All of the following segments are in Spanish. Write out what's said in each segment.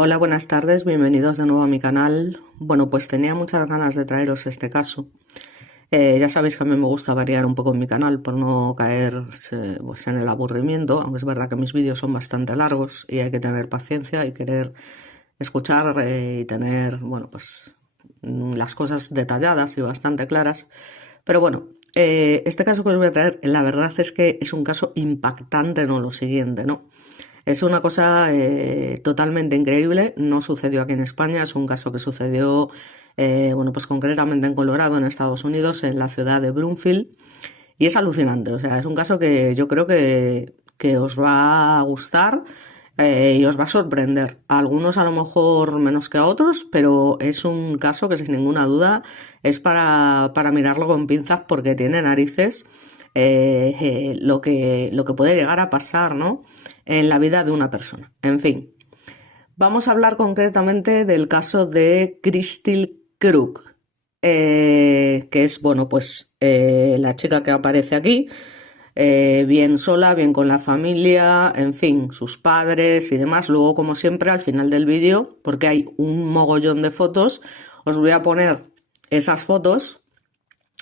Hola, buenas tardes, bienvenidos de nuevo a mi canal. Bueno, pues tenía muchas ganas de traeros este caso. Ya sabéis que a mí me gusta variar un poco en mi canal por no caer pues, en el aburrimiento, aunque es verdad que mis vídeos son bastante largos y hay que tener paciencia y querer escuchar y tener, bueno, pues las cosas detalladas y bastante claras. Pero bueno, este caso que os voy a traer, la verdad es que es un caso impactante, no lo siguiente, ¿no? Es una cosa totalmente increíble, no sucedió aquí en España, es un caso que sucedió, bueno, pues concretamente en Colorado, en Estados Unidos, en la ciudad de Broomfield, y es alucinante, o sea, es un caso que yo creo que os va a gustar y os va a sorprender. A algunos a lo mejor menos que a otros, pero es un caso que sin ninguna duda es para mirarlo con pinzas porque tiene narices lo que puede llegar a pasar, ¿no? En la vida de una persona. En fin, vamos a hablar concretamente del caso de Crystal Krug, que es, bueno, pues la chica que aparece aquí, bien sola, bien con la familia, en fin, sus padres y demás. Luego, como siempre, al final del vídeo, porque hay un mogollón de fotos, os voy a poner esas fotos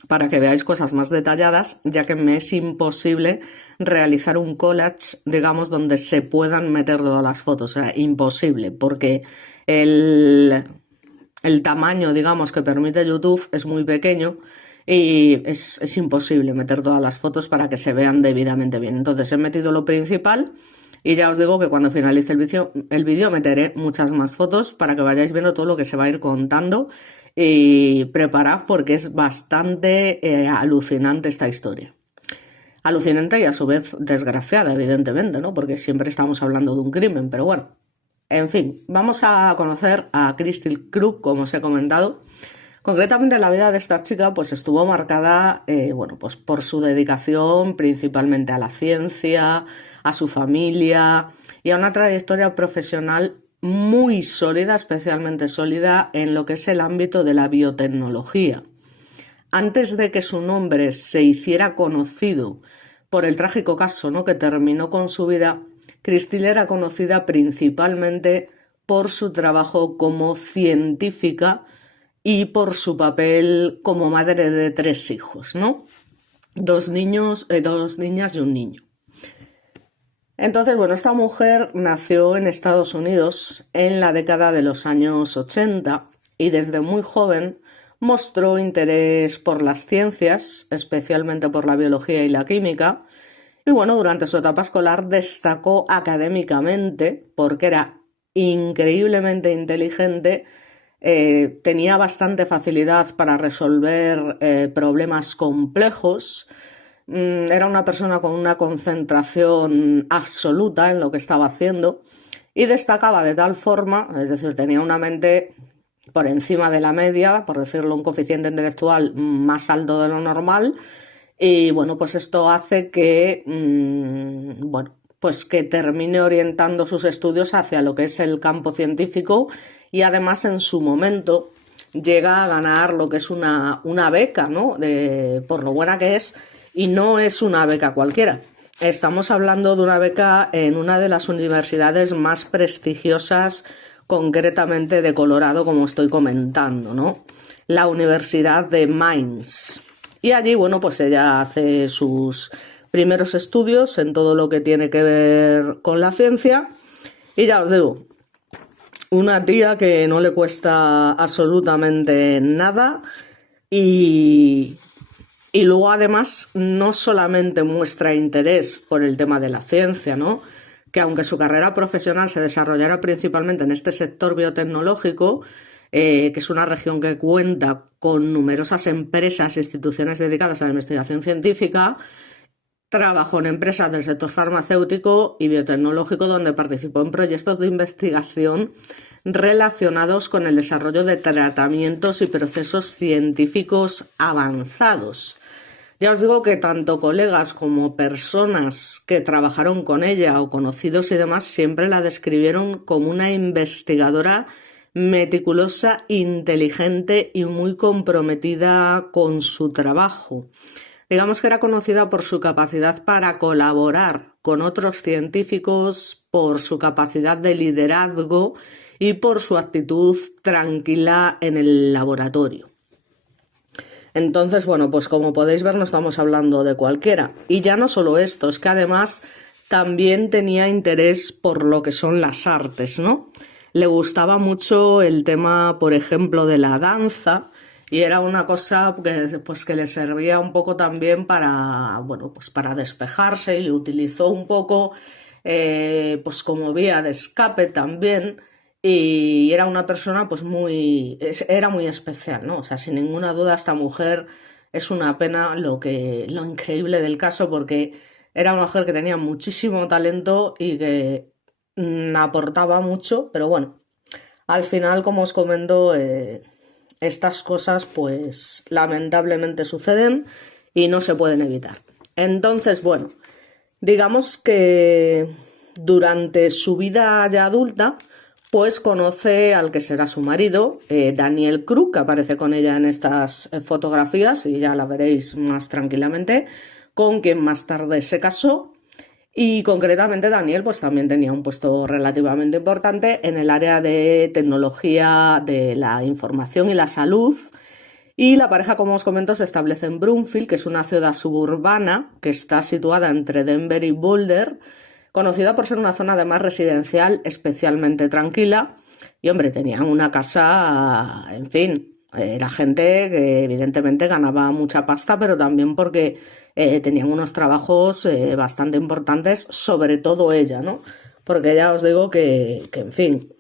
para que veáis cosas más detalladas, ya que me es imposible realizar un collage, digamos, donde se puedan meter todas las fotos. O sea, imposible, porque el tamaño, digamos, que permite YouTube es muy pequeño y es imposible meter todas las fotos para que se vean debidamente bien. Entonces he metido lo principal y ya os digo que cuando finalice el vídeo meteré muchas más fotos para que vayáis viendo todo lo que se va a ir contando y preparad porque es bastante alucinante esta historia. Alucinante y a su vez desgraciada, evidentemente, ¿no? Porque siempre estamos hablando de un crimen, pero bueno. En fin, vamos a conocer a Crystal Krug, como os he comentado. Concretamente la vida de esta chica pues estuvo marcada bueno, pues por su dedicación principalmente a la ciencia, a su familia y a una trayectoria profesional muy sólida, especialmente sólida en lo que es el ámbito de la biotecnología. Antes de que su nombre se hiciera conocido por el trágico caso, ¿no?, que terminó con su vida, Crystal era conocida principalmente por su trabajo como científica y por su papel como madre de 3 hijos, ¿no? 2 niños, 2 niñas y un niño. Entonces, bueno, esta mujer nació en Estados Unidos en la década de los años 80 y desde muy joven mostró interés por las ciencias, especialmente por la biología y la química. Y bueno, durante su etapa escolar destacó académicamente porque era increíblemente inteligente, tenía bastante facilidad para resolver problemas complejos. Era una persona con una concentración absoluta en lo que estaba haciendo y destacaba de tal forma, es decir, tenía una mente por encima de la media, por decirlo, un coeficiente intelectual más alto de lo normal. Y bueno, pues esto hace que, bueno, pues que termine orientando sus estudios hacia lo que es el campo científico y además en su momento llega a ganar lo que es una beca, ¿no? Por lo buena que es, y no es una beca cualquiera. Estamos hablando de una beca en una de las universidades más prestigiosas, concretamente de Colorado, como estoy comentando, ¿no? La Universidad de Mainz. Y allí, bueno, pues ella hace sus primeros estudios en todo lo que tiene que ver con la ciencia. Y ya os digo, una tía que no le cuesta absolutamente nada y luego además no solamente muestra interés por el tema de la ciencia, ¿no?, que aunque su carrera profesional se desarrollara principalmente en este sector biotecnológico, que es una región que cuenta con numerosas empresas e instituciones dedicadas a la investigación científica, trabajó en empresas del sector farmacéutico y biotecnológico donde participó en proyectos de investigación relacionados con el desarrollo de tratamientos y procesos científicos avanzados. Ya os digo que tanto colegas como personas que trabajaron con ella o conocidos y demás siempre la describieron como una investigadora meticulosa, inteligente y muy comprometida con su trabajo. Digamos que era conocida por su capacidad para colaborar con otros científicos, por su capacidad de liderazgo y por su actitud tranquila en el laboratorio. Entonces, bueno, pues como podéis ver, no estamos hablando de cualquiera. Y ya no solo esto, es que además también tenía interés por lo que son las artes, ¿no? Le gustaba mucho el tema, por ejemplo, de la danza, y era una cosa que le servía un poco también para, bueno, pues para despejarse, y le utilizó un poco pues como vía de escape también. Y era una persona pues era muy especial, ¿no? O sea, sin ninguna duda esta mujer es una pena lo increíble del caso, porque era una mujer que tenía muchísimo talento y que aportaba mucho, pero bueno, al final, como os comento, estas cosas pues lamentablemente suceden y no se pueden evitar. Entonces, bueno, digamos que durante su vida ya adulta, pues conoce al que será su marido, Daniel Krug, que aparece con ella en estas fotografías y ya la veréis más tranquilamente, con quien más tarde se casó. Y concretamente Daniel pues también tenía un puesto relativamente importante en el área de tecnología de la información y la salud. Y la pareja, como os comento, se establece en Broomfield, que es una ciudad suburbana que está situada entre Denver y Boulder, conocida por ser una zona además residencial especialmente tranquila. Y hombre, tenían una casa, en fin, era gente que evidentemente ganaba mucha pasta, pero también porque tenían unos trabajos bastante importantes, sobre todo ella, ¿no? Porque ya os digo que, en fin,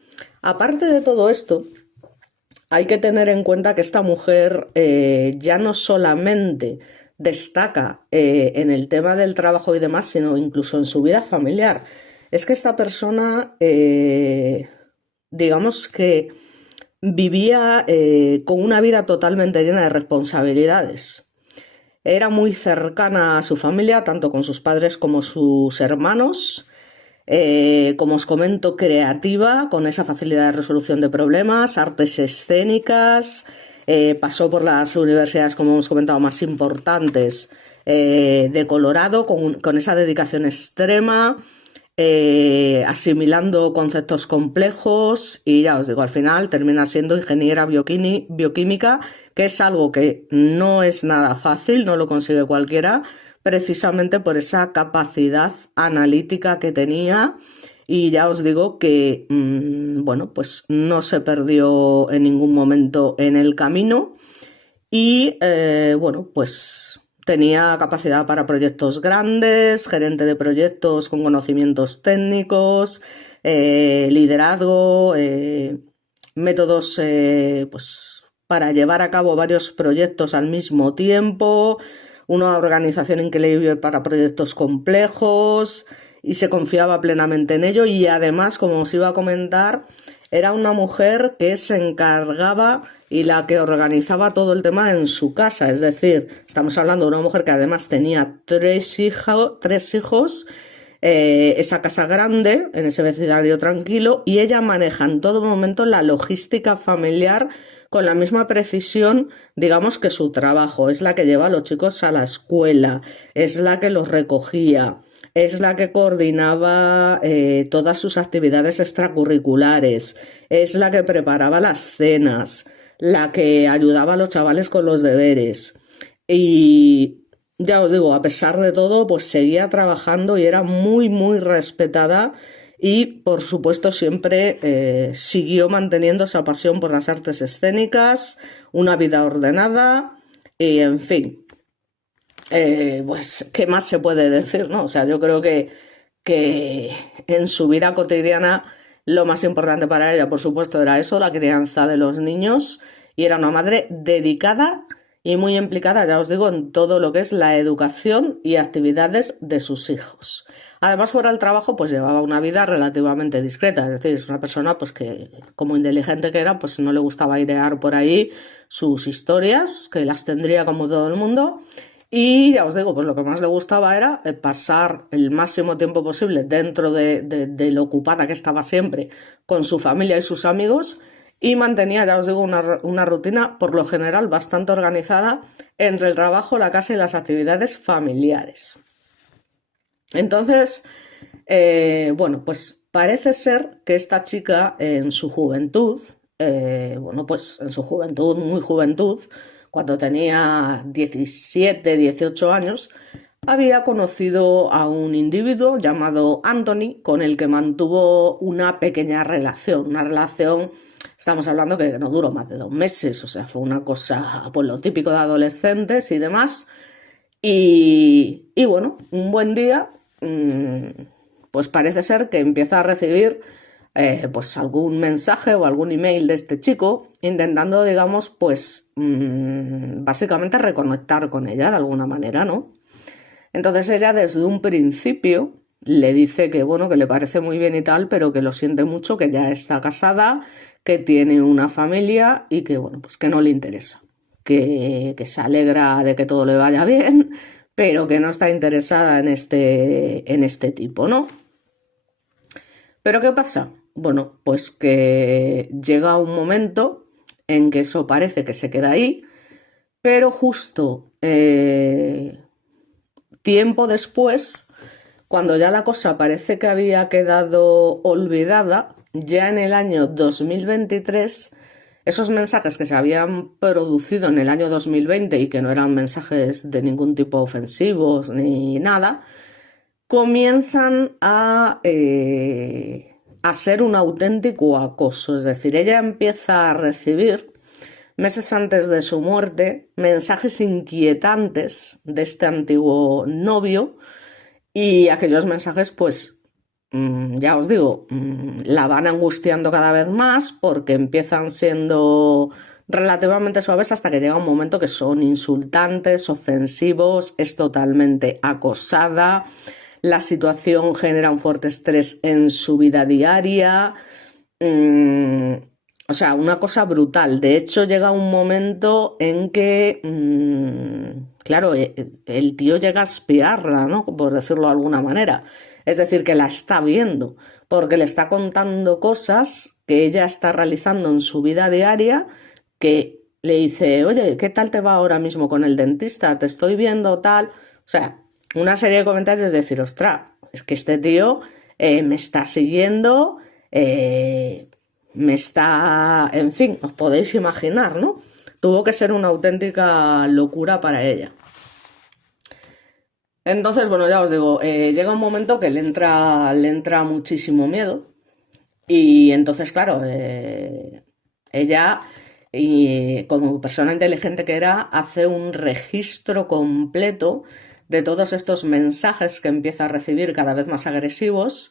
aparte de todo esto, hay que tener en cuenta que esta mujer ya no solamente destaca en el tema del trabajo y demás, sino incluso en su vida familiar. Es que esta persona, digamos que vivía con una vida totalmente llena de responsabilidades. Era muy cercana a su familia, tanto con sus padres como sus hermanos. Como os comento, creativa, con esa facilidad de resolución de problemas, artes escénicas, pasó por las universidades, como hemos comentado, más importantes de Colorado, con esa dedicación extrema, asimilando conceptos complejos, y ya os digo, al final termina siendo ingeniera bioquímica, que es algo que no es nada fácil, no lo consigue cualquiera, precisamente por esa capacidad analítica que tenía. Y ya os digo que, bueno, pues no se perdió en ningún momento en el camino. Y, bueno, pues tenía capacidad para proyectos grandes, gerente de proyectos con conocimientos técnicos, liderazgo, métodos, pues para llevar a cabo varios proyectos al mismo tiempo, una organización increíble para proyectos complejos, y se confiaba plenamente en ello. Y además, como os iba a comentar, era una mujer que se encargaba y la que organizaba todo el tema en su casa. Es decir, estamos hablando de una mujer que además tenía tres hijos, esa casa grande, en ese vecindario tranquilo, y ella maneja en todo momento la logística familiar con la misma precisión, digamos, que su trabajo. Es la que lleva a los chicos a la escuela, es la que los recogía, es la que coordinaba todas sus actividades extracurriculares, es la que preparaba las cenas, la que ayudaba a los chavales con los deberes. Y ya os digo, a pesar de todo, pues seguía trabajando y era muy, muy respetada. Y por supuesto siempre siguió manteniendo esa pasión por las artes escénicas, una vida ordenada y, en fin, pues ¿qué más se puede decir, no? O sea, yo creo que en su vida cotidiana lo más importante para ella, por supuesto, era eso, la crianza de los niños, y era una madre dedicada y muy implicada, ya os digo, en todo lo que es la educación y actividades de sus hijos. Además, fuera del trabajo, pues llevaba una vida relativamente discreta, es decir, es una persona pues que, como inteligente que era, pues no le gustaba airear por ahí sus historias, que las tendría como todo el mundo. Y ya os digo, pues lo que más le gustaba era pasar el máximo tiempo posible dentro de lo ocupada que estaba siempre con su familia y sus amigos, y mantenía, ya os digo, una rutina por lo general bastante organizada entre el trabajo, la casa y las actividades familiares. Entonces, bueno, pues parece ser que esta chica en su juventud, bueno, pues en su juventud, muy juventud, cuando tenía 17, 18 años, había conocido a un individuo llamado Anthony con el que mantuvo una pequeña relación, estamos hablando que no duró más de 2 meses, o sea, fue una cosa, pues lo típico de adolescentes y demás. Y bueno, un buen día, pues parece ser que empieza a recibir pues algún mensaje o algún email de este chico intentando, digamos, pues básicamente reconectar con ella de alguna manera, ¿no? Entonces ella desde un principio le dice que bueno, que le parece muy bien y tal, pero que lo siente mucho, que ya está casada, que tiene una familia y que bueno, pues que no le interesa, que se alegra de que todo le vaya bien, pero que no está interesada en este tipo, ¿no? Pero ¿qué pasa? Bueno, pues que llega un momento en que eso parece que se queda ahí, pero justo tiempo después, cuando ya la cosa parece que había quedado olvidada, ya en el año 2023, esos mensajes que se habían producido en el año 2020 y que no eran mensajes de ningún tipo ofensivos ni nada, comienzan a ser un auténtico acoso. Es decir, ella empieza a recibir, meses antes de su muerte, mensajes inquietantes de este antiguo novio y aquellos mensajes, pues, ya os digo, la van angustiando cada vez más porque empiezan siendo relativamente suaves hasta que llega un momento que son insultantes, ofensivos, es totalmente acosada, la situación genera un fuerte estrés en su vida diaria, o sea, una cosa brutal. De hecho, llega un momento en que, claro, el tío llega a espiarla, ¿no? Por decirlo de alguna manera. Es decir, que la está viendo, porque le está contando cosas que ella está realizando en su vida diaria, que le dice, oye, ¿qué tal te va ahora mismo con el dentista? Te estoy viendo tal. O sea, una serie de comentarios, es decir, ostras, es que este tío me está siguiendo, me está, en fin, os podéis imaginar, ¿no? Tuvo que ser una auténtica locura para ella. Entonces, bueno, ya os digo, llega un momento que le entra muchísimo miedo y entonces, claro, ella, y como persona inteligente que era, hace un registro completo de todos estos mensajes que empieza a recibir cada vez más agresivos,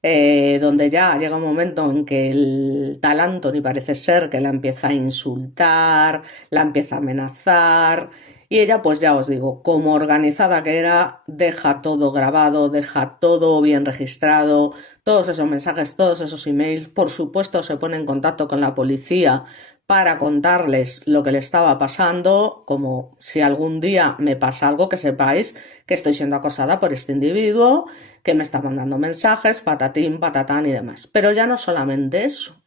donde ya llega un momento en que el tal Anthony parece ser que la empieza a insultar, la empieza a amenazar, y ella, pues ya os digo, como organizada que era, deja todo grabado, deja todo bien registrado, todos esos mensajes, todos esos emails, por supuesto se pone en contacto con la policía para contarles lo que le estaba pasando, como si algún día me pasa algo, que sepáis que estoy siendo acosada por este individuo, que me está mandando mensajes, patatín, patatán y demás. Pero ya no solamente eso,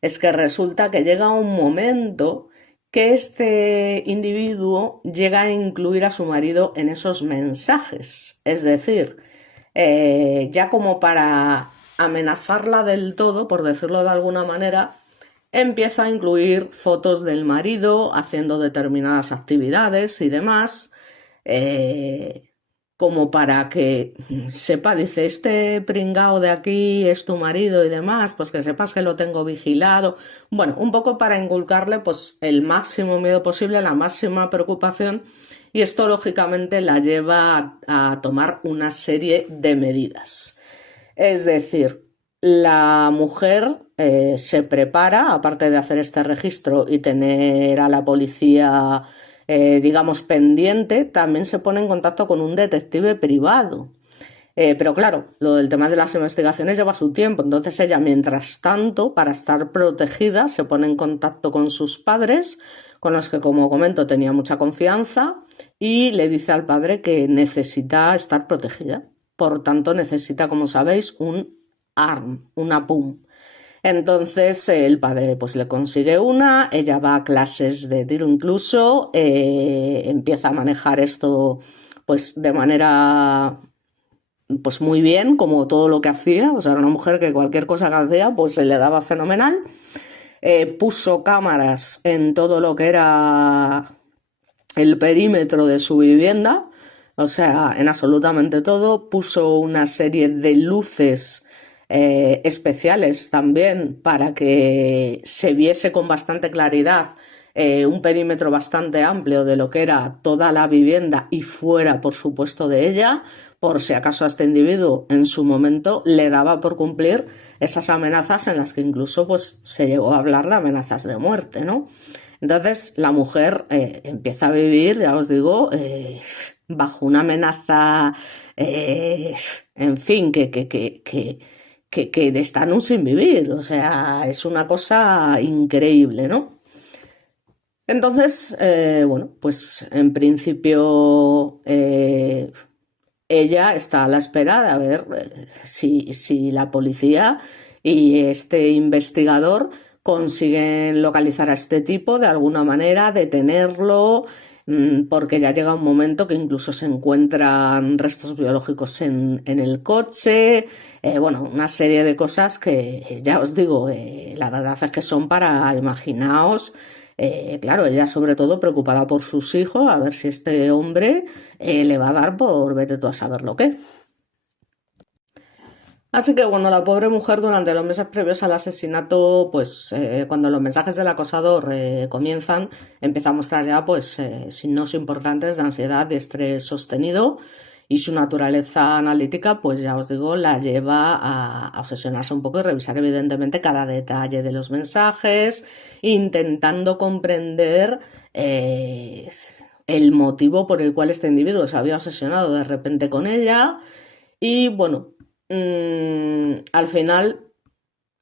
es que resulta que llega un momento que este individuo llega a incluir a su marido en esos mensajes. Es decir, ya como para amenazarla del todo, por decirlo de alguna manera, empieza a incluir fotos del marido haciendo determinadas actividades y demás, como para que sepa, dice, este pringao de aquí es tu marido y demás, pues que sepas que lo tengo vigilado. Bueno, un poco para inculcarle pues el máximo miedo posible, la máxima preocupación, y esto lógicamente la lleva a tomar una serie de medidas. Es decir, la mujer se prepara, aparte de hacer este registro y tener a la policía, digamos, pendiente, también se pone en contacto con un detective privado. Pero claro, lo del tema de las investigaciones lleva su tiempo, entonces ella, mientras tanto, para estar protegida, se pone en contacto con sus padres, con los que, como comento, tenía mucha confianza, y le dice al padre que necesita estar protegida. Por tanto, necesita, como sabéis, un ARM, una PUM. Entonces el padre pues le consigue una, ella va a clases de tiro incluso, empieza a manejar esto pues de manera pues muy bien, como todo lo que hacía, o sea, era una mujer que cualquier cosa que hacía pues se le daba fenomenal. Puso cámaras en todo lo que era el perímetro de su vivienda, o sea, en absolutamente todo. Puso una serie de luces especiales también para que se viese con bastante claridad un perímetro bastante amplio de lo que era toda la vivienda y fuera, por supuesto, de ella, por si acaso a este individuo en su momento le daba por cumplir esas amenazas en las que incluso pues se llegó a hablar de amenazas de muerte, ¿no? Entonces la mujer empieza a vivir, ya os digo, bajo una amenaza, en fin, que está en un sin vivir, o sea, es una cosa increíble, ¿no? Entonces, bueno, pues en principio ella está a la espera de ver si la policía y este investigador consiguen localizar a este tipo de alguna manera, detenerlo, porque ya llega un momento que incluso se encuentran restos biológicos en el coche, bueno, una serie de cosas que ya os digo, la verdad es que son para imaginaos. Claro, ella sobre todo preocupada por sus hijos, a ver si este hombre le va a dar por vete tú a saber lo que. Así que bueno, la pobre mujer durante los meses previos al asesinato, pues cuando los mensajes del acosador comienzan, empieza a mostrar ya pues signos importantes de ansiedad y estrés sostenido, y su naturaleza analítica, pues ya os digo, la lleva a obsesionarse un poco y revisar evidentemente cada detalle de los mensajes, intentando comprender el motivo por el cual este individuo se había obsesionado de repente con ella. Y bueno, al final,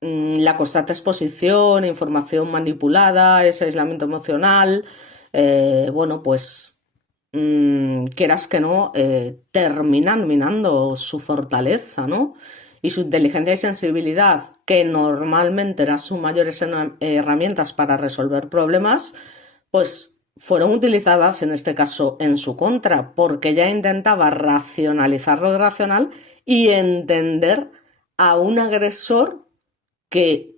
la constante exposición, información manipulada, ese aislamiento emocional, bueno, pues quieras que no, terminan minando su fortaleza, ¿no? Y su inteligencia y sensibilidad, que normalmente eran sus mayores herramientas para resolver problemas, pues fueron utilizadas en este caso en su contra, porque ella intentaba racionalizar lo irracional y entender a un agresor que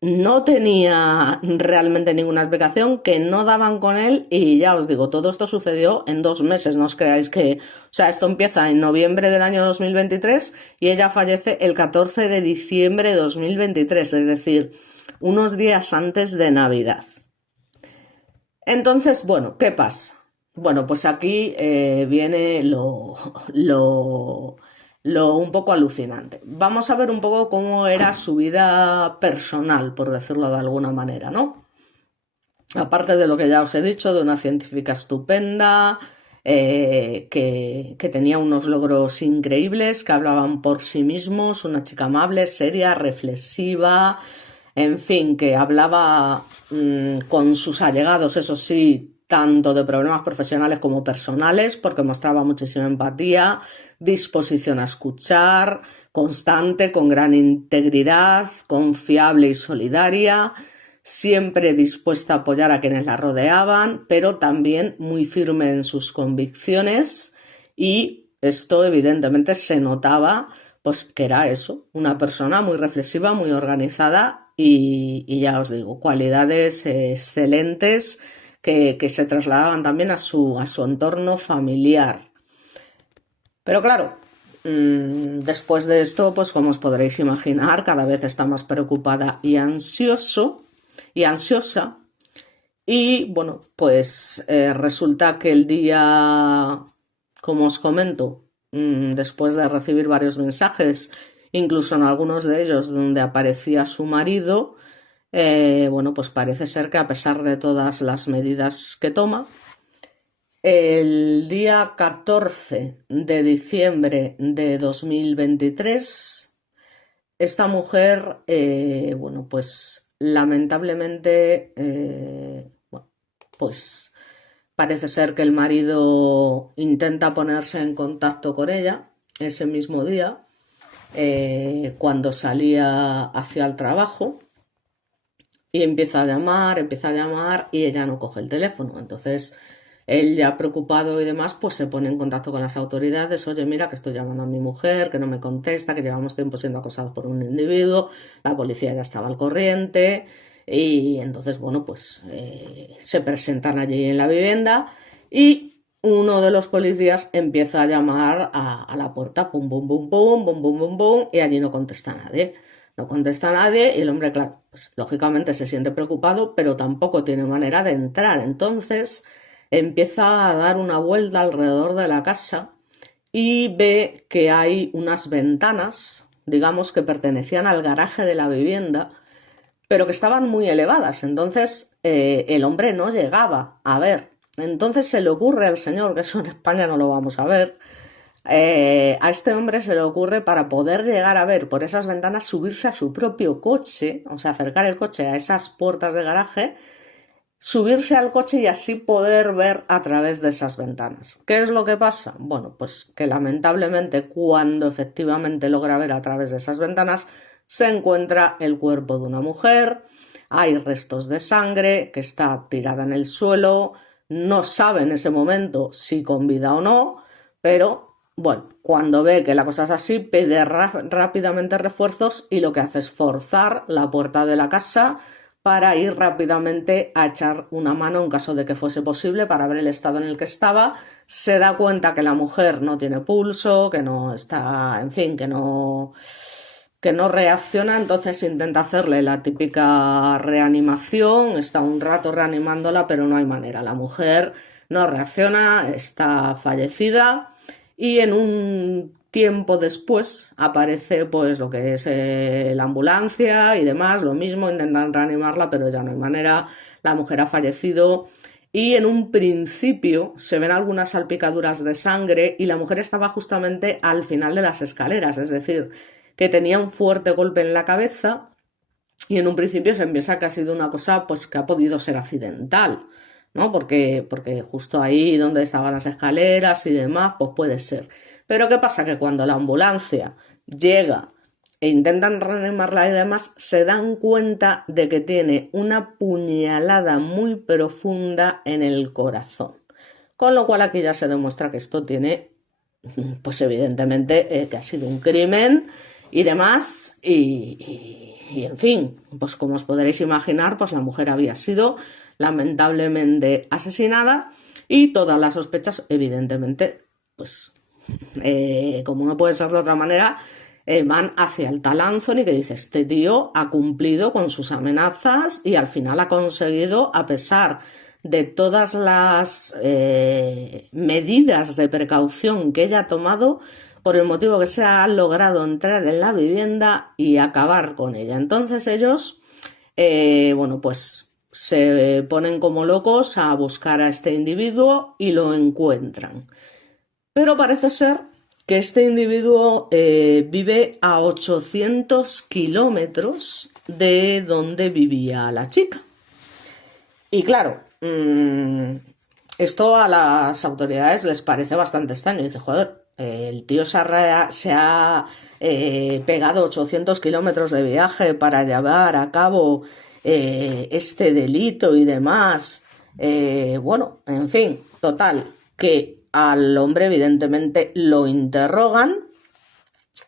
no tenía realmente ninguna explicación, que no daban con él, y ya os digo, todo esto sucedió en 2 meses, no os creáis que... O sea, esto empieza en noviembre del año 2023 y ella fallece el 14 de diciembre de 2023, es decir, unos días antes de Navidad. Entonces, bueno, ¿qué pasa? Bueno, pues aquí viene lo un poco alucinante. Vamos a ver un poco cómo era su vida personal, por decirlo de alguna manera, ¿no? Aparte de lo que ya os he dicho, de una científica estupenda, que tenía unos logros increíbles, que hablaban por sí mismos, una chica amable, seria, reflexiva, en fin, que hablaba con sus allegados, eso sí, tanto de problemas profesionales como personales, porque mostraba muchísima empatía, disposición a escuchar, constante, con gran integridad, confiable y solidaria, siempre dispuesta a apoyar a quienes la rodeaban, pero también muy firme en sus convicciones, y esto evidentemente se notaba pues que era eso, una persona muy reflexiva, muy organizada y ya os digo, cualidades excelentes que se trasladaban también a su entorno familiar. Pero claro, después de esto, pues como os podréis imaginar, cada vez está más preocupada y ansiosa. Y bueno, pues resulta que el día, como os comento, después de recibir varios mensajes, incluso en algunos de ellos donde aparecía su marido, bueno, pues parece ser que a pesar de todas las medidas que toma, el día 14 de diciembre de 2023, esta mujer, bueno, pues lamentablemente, bueno, pues parece ser que el marido intenta ponerse en contacto con ella ese mismo día, cuando salía hacia el trabajo y empieza a llamar y ella no coge el teléfono. Entonces él, ya preocupado y demás, pues se pone en contacto con las autoridades. Oye, mira que estoy llamando a mi mujer, que no me contesta, que llevamos tiempo siendo acosados por un individuo. La policía ya estaba al corriente y entonces, bueno, pues se presentan allí en la vivienda y uno de los policías empieza a llamar a la puerta, pum, pum, pum, pum, pum, pum, pum, pum, y allí no contesta nadie. No contesta nadie y el hombre, claro, pues lógicamente se siente preocupado, pero tampoco tiene manera de entrar. Entonces empieza a dar una vuelta alrededor de la casa y ve que hay unas ventanas, digamos, que pertenecían al garaje de la vivienda, pero que estaban muy elevadas. Entonces el hombre no llegaba a ver. Entonces se le ocurre al señor, que eso en España no lo vamos a ver, a este hombre se le ocurre, para poder llegar a ver por esas ventanas, subirse a su propio coche, o sea, acercar el coche a esas puertas de garaje, subirse al coche y así poder ver a través de esas ventanas. ¿Qué es lo que pasa? Bueno, pues que lamentablemente, cuando efectivamente logra ver a través de esas ventanas, se encuentra el cuerpo de una mujer, hay restos de sangre que está tirada en el suelo, no sabe en ese momento si con vida o no, pero bueno, cuando ve que la cosa es así, pide rápidamente refuerzos y lo que hace es forzar la puerta de la casa para ir rápidamente a echar una mano en caso de que fuese posible, para ver el estado en el que estaba. Se da cuenta que la mujer no tiene pulso, que no está, en fin, que no reacciona. Entonces intenta hacerle la típica reanimación, está un rato reanimándola, pero no hay manera. La mujer no reacciona, está fallecida. Y en un tiempo después aparece pues lo que es la ambulancia y demás, lo mismo, intentan reanimarla, pero ya no hay manera, la mujer ha fallecido. Y en un principio se ven algunas salpicaduras de sangre y la mujer estaba justamente al final de las escaleras, es decir, que tenía un fuerte golpe en la cabeza y en un principio se piensa que ha sido una cosa pues que ha podido ser accidental, ¿no? Porque justo ahí donde estaban las escaleras y demás, pues puede ser. Pero ¿qué pasa? Que cuando la ambulancia llega e intentan reanimarla y demás, se dan cuenta de que tiene una puñalada muy profunda en el corazón. Con lo cual aquí ya se demuestra que esto tiene, pues evidentemente, que ha sido un crimen y demás, y en fin, pues como os podréis imaginar, pues la mujer había sido lamentablemente asesinada y todas las sospechas, evidentemente, pues como no puede ser de otra manera, van hacia el tal Anthony, que dice, este tío ha cumplido con sus amenazas y al final ha conseguido, a pesar de todas las medidas de precaución que ella ha tomado, por el motivo que se ha logrado entrar en la vivienda y acabar con ella. Entonces ellos, bueno, pues se ponen como locos a buscar a este individuo y lo encuentran. Pero parece ser que este individuo vive a 800 kilómetros de donde vivía la chica. Y claro, esto a las autoridades les parece bastante extraño. Dice, joder, el tío se ha pegado 800 kilómetros de viaje para llevar a cabo este delito y demás. Bueno, en fin, total, que al hombre evidentemente lo interrogan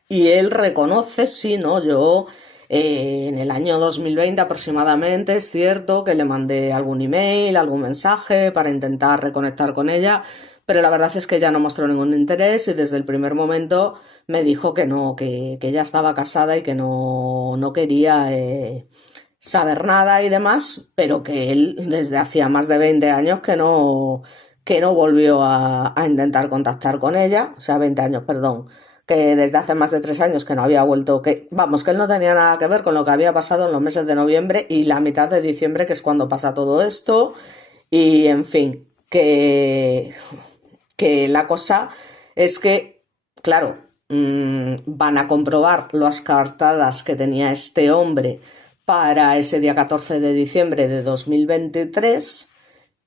y él reconoce, sí, no, yo en el año 2020 aproximadamente, es cierto que le mandé algún email, algún mensaje para intentar reconectar con ella, pero la verdad es que ella no mostró ningún interés y desde el primer momento me dijo que no, que ella estaba casada y que no quería saber nada y demás, pero que él desde hacía más de 20 años que no volvió a intentar contactar con ella, o sea, 20 años, perdón, que desde hace más de 3 años que no había vuelto, que vamos, que él no tenía nada que ver con lo que había pasado en los meses de noviembre y la mitad de diciembre, que es cuando pasa todo esto, y en fin, que la cosa es que, claro, van a comprobar las cartadas que tenía este hombre para ese día 14 de diciembre de 2023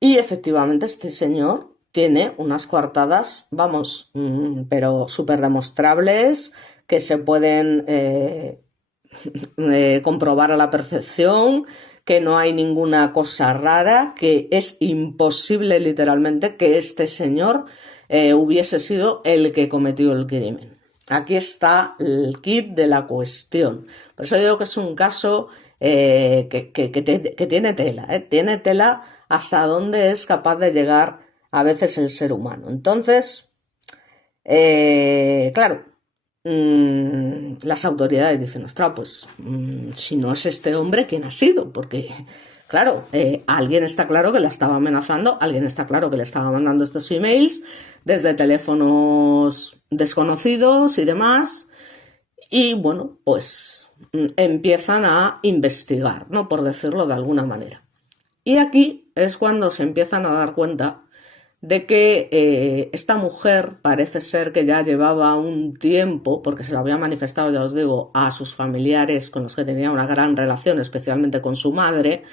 y efectivamente este señor tiene unas coartadas, vamos, pero súper demostrables, que se pueden comprobar a la perfección, que no hay ninguna cosa rara, que es imposible literalmente que este señor hubiese sido el que cometió el crimen. Aquí está el kit de la cuestión. Por eso digo que es un caso que tiene tela, tiene tela hasta dónde es capaz de llegar a veces el ser humano. Entonces, claro, las autoridades dicen, ostras, pues si no es este hombre, ¿quién ha sido? Porque, claro, alguien está claro que la estaba amenazando, alguien está claro que le estaba mandando estos emails desde teléfonos desconocidos y demás. Y bueno, pues empiezan a investigar, ¿no? Por decirlo de alguna manera. Y aquí es cuando se empiezan a dar cuenta de que esta mujer parece ser que ya llevaba un tiempo, porque se lo había manifestado, ya os digo, a sus familiares con los que tenía una gran relación, especialmente con su madre,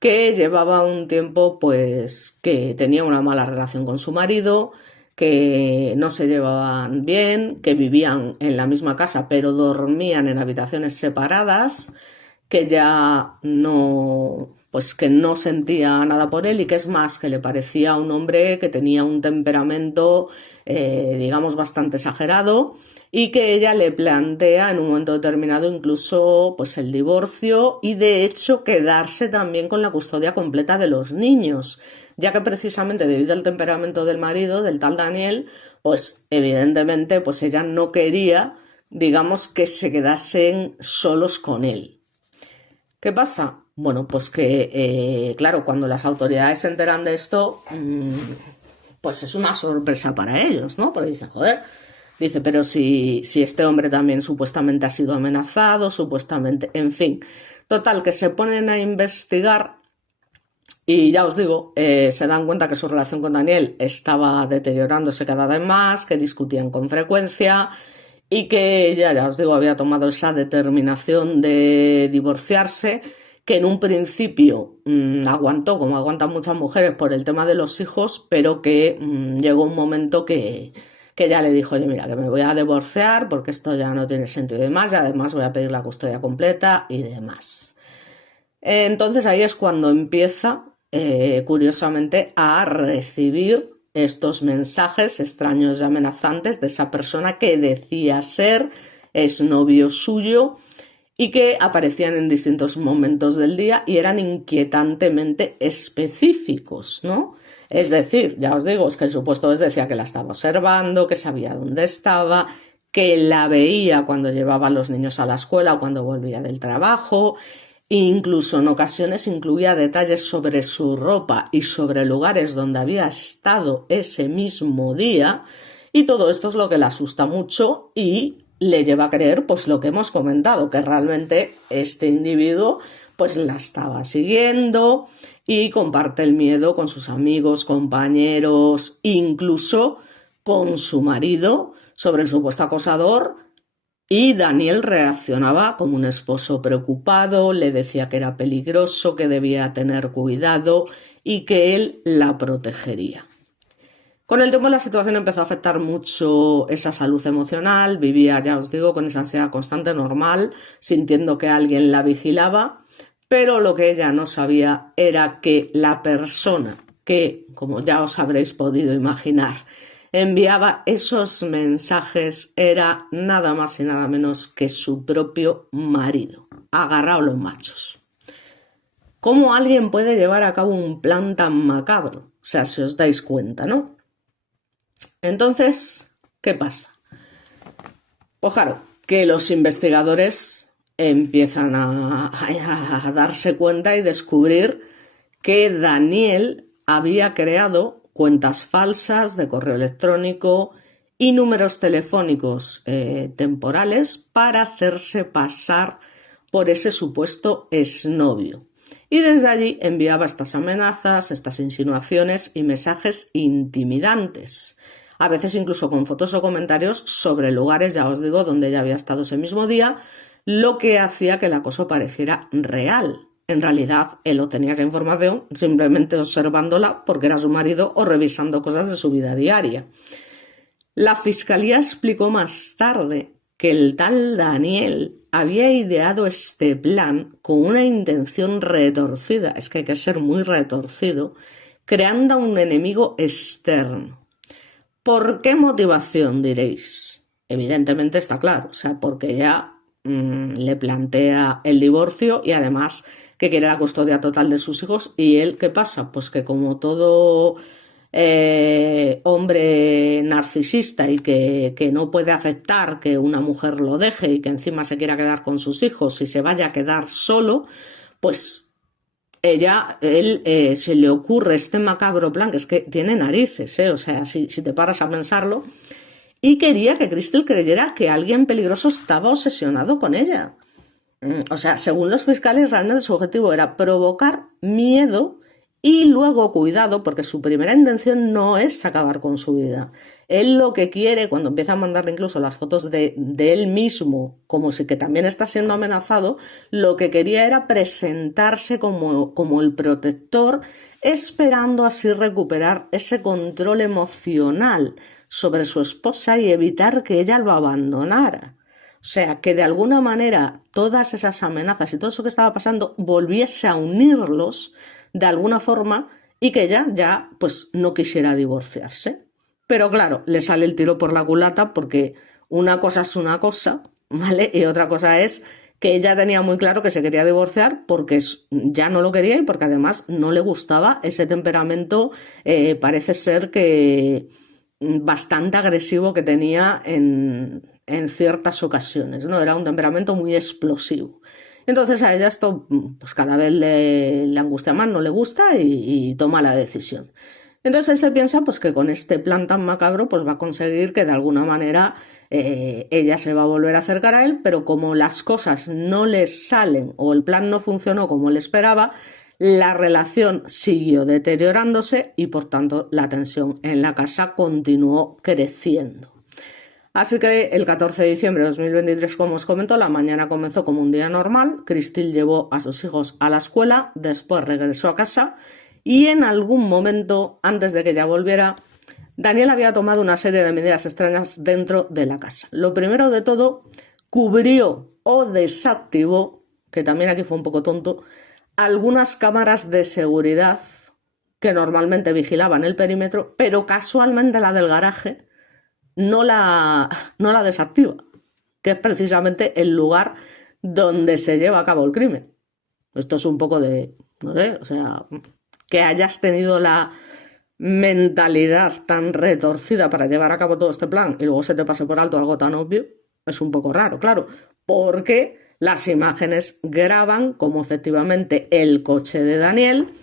que llevaba un tiempo pues que tenía una mala relación con su marido, que no se llevaban bien, que vivían en la misma casa pero dormían en habitaciones separadas, que ya no, pues que no sentía nada por él y que es más, que le parecía un hombre que tenía un temperamento, digamos, bastante exagerado y que ella le plantea en un momento determinado incluso pues el divorcio y de hecho quedarse también con la custodia completa de los niños, ya que precisamente debido al temperamento del marido, del tal Daniel, pues evidentemente pues ella no quería, digamos, que se quedasen solos con él. ¿Qué pasa? Bueno, pues que, claro, cuando las autoridades se enteran de esto, pues es una sorpresa para ellos, ¿no? Porque dicen, joder, dice, pero si este hombre también supuestamente ha sido amenazado, supuestamente, en fin. Total, que se ponen a investigar y ya os digo, se dan cuenta que su relación con Daniel estaba deteriorándose cada vez más, que discutían con frecuencia y que ella, ya os digo, había tomado esa determinación de divorciarse, que en un principio aguantó, como aguantan muchas mujeres, por el tema de los hijos, pero que llegó un momento que ya le dijo, oye, mira, que me voy a divorciar porque esto ya no tiene sentido y demás, y además voy a pedir la custodia completa y demás. Entonces ahí es cuando empieza, curiosamente, a recibir estos mensajes extraños y amenazantes de esa persona que decía ser exnovio suyo y que aparecían en distintos momentos del día y eran inquietantemente específicos, ¿no? Es decir, ya os digo, es que el supuesto decía que la estaba observando, que sabía dónde estaba, que la veía cuando llevaba a los niños a la escuela o cuando volvía del trabajo. Incluso en ocasiones incluía detalles sobre su ropa y sobre lugares donde había estado ese mismo día, y todo esto es lo que le asusta mucho y le lleva a creer pues lo que hemos comentado, que realmente este individuo pues la estaba siguiendo y comparte el miedo con sus amigos, compañeros, incluso con su marido sobre el supuesto acosador. Y Daniel reaccionaba como un esposo preocupado, le decía que era peligroso, que debía tener cuidado y que él la protegería. Con el tiempo la situación empezó a afectar mucho esa salud emocional, vivía, ya os digo, con esa ansiedad constante normal, sintiendo que alguien la vigilaba, pero lo que ella no sabía era que la persona que, como ya os habréis podido imaginar, enviaba esos mensajes era nada más y nada menos que su propio marido. Agarrao los machos. ¿Cómo alguien puede llevar a cabo un plan tan macabro? O sea, si os dais cuenta, ¿no? Entonces, ¿qué pasa? Pues claro, que los investigadores empiezan a darse cuenta y descubrir que Daniel había creado cuentas falsas de correo electrónico y números telefónicos temporales para hacerse pasar por ese supuesto exnovio. Y desde allí enviaba estas amenazas, estas insinuaciones y mensajes intimidantes, a veces incluso con fotos o comentarios sobre lugares, ya os digo, donde ella había estado ese mismo día, lo que hacía que el acoso pareciera real. En realidad, él obtenía esa información simplemente observándola porque era su marido o revisando cosas de su vida diaria. La fiscalía explicó más tarde que el tal Daniel había ideado este plan con una intención retorcida, es que hay que ser muy retorcido, creando a un enemigo externo. ¿Por qué motivación, diréis? Evidentemente está claro, o sea, porque ella le plantea el divorcio y además que quiere la custodia total de sus hijos. ¿Y él qué pasa? Pues que como todo hombre narcisista y que no puede aceptar que una mujer lo deje y que encima se quiera quedar con sus hijos y se vaya a quedar solo, pues él se le ocurre este macabro plan, que es que tiene narices, o sea, si te paras a pensarlo, y quería que Crystal creyera que alguien peligroso estaba obsesionado con ella. O sea, según los fiscales, realmente su objetivo era provocar miedo y luego cuidado, porque su primera intención no es acabar con su vida. Él lo que quiere, cuando empieza a mandarle incluso las fotos de él mismo, como si que también está siendo amenazado, lo que quería era presentarse como el protector, esperando así recuperar ese control emocional sobre su esposa y evitar que ella lo abandonara. O sea, que de alguna manera todas esas amenazas y todo eso que estaba pasando volviese a unirlos de alguna forma y que ella ya pues no quisiera divorciarse. Pero claro, le sale el tiro por la culata porque una cosa es una cosa, ¿vale? Y otra cosa es que ella tenía muy claro que se quería divorciar porque ya no lo quería y porque además no le gustaba ese temperamento, parece ser que bastante agresivo que tenía en ciertas ocasiones, ¿no? Era un temperamento muy explosivo. Entonces a ella esto pues cada vez le angustia más, no le gusta y toma la decisión. Entonces él se piensa pues que con este plan tan macabro pues va a conseguir que de alguna manera ella se va a volver a acercar a él, pero como las cosas no le salen o el plan no funcionó como él esperaba, la relación siguió deteriorándose y por tanto la tensión en la casa continuó creciendo. Así que el 14 de diciembre de 2023, como os comento, la mañana comenzó como un día normal. Cristil llevó a sus hijos a la escuela, después regresó a casa y en algún momento, antes de que ella volviera, Daniel había tomado una serie de medidas extrañas dentro de la casa. Lo primero de todo, cubrió o desactivó, que también aquí fue un poco tonto, algunas cámaras de seguridad que normalmente vigilaban el perímetro, pero casualmente la del garaje no la desactiva, que es precisamente el lugar donde se lleva a cabo el crimen. Esto es un poco de, no sé, o sea, que hayas tenido la mentalidad tan retorcida para llevar a cabo todo este plan y luego se te pase por alto algo tan obvio, es un poco raro, claro, porque las imágenes graban como efectivamente el coche de Daniel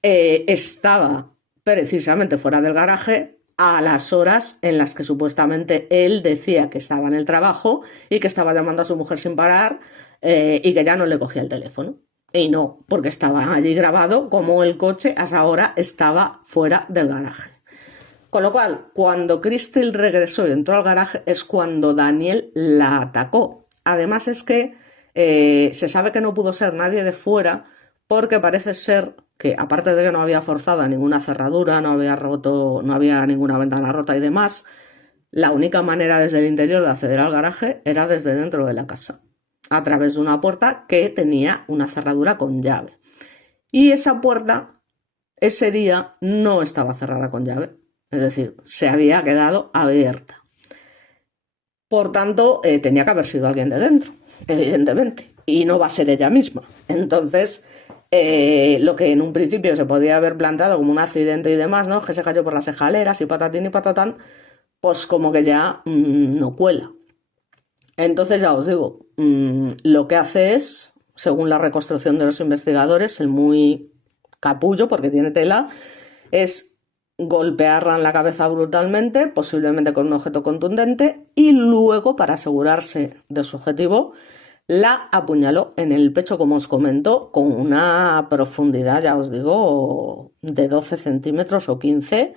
estaba precisamente fuera del garaje a las horas en las que supuestamente él decía que estaba en el trabajo y que estaba llamando a su mujer sin parar y que ya no le cogía el teléfono. Y no, porque estaba allí grabado como el coche a esa hora estaba fuera del garaje. Con lo cual, cuando Crystal regresó y entró al garaje es cuando Daniel la atacó. Además es que se sabe que no pudo ser nadie de fuera porque parece ser que, aparte de que no había forzado ninguna cerradura, no había ninguna ventana rota y demás, la única manera desde el interior de acceder al garaje era desde dentro de la casa, a través de una puerta que tenía una cerradura con llave. Y esa puerta ese día no estaba cerrada con llave, es decir, se había quedado abierta. Por tanto, tenía que haber sido alguien de dentro, evidentemente, y no va a ser ella misma. Entonces, lo que en un principio se podía haber planteado como un accidente y demás, ¿no? Que se cayó por las escaleras y patatín y patatán, pues como que ya no cuela. Entonces ya os digo, lo que hace es, según la reconstrucción de los investigadores, el muy capullo, porque tiene tela, es golpearla en la cabeza brutalmente, posiblemente con un objeto contundente, y luego, para asegurarse de su objetivo, la apuñaló en el pecho, como os comento, con una profundidad, ya os digo, de 12 centímetros o 15,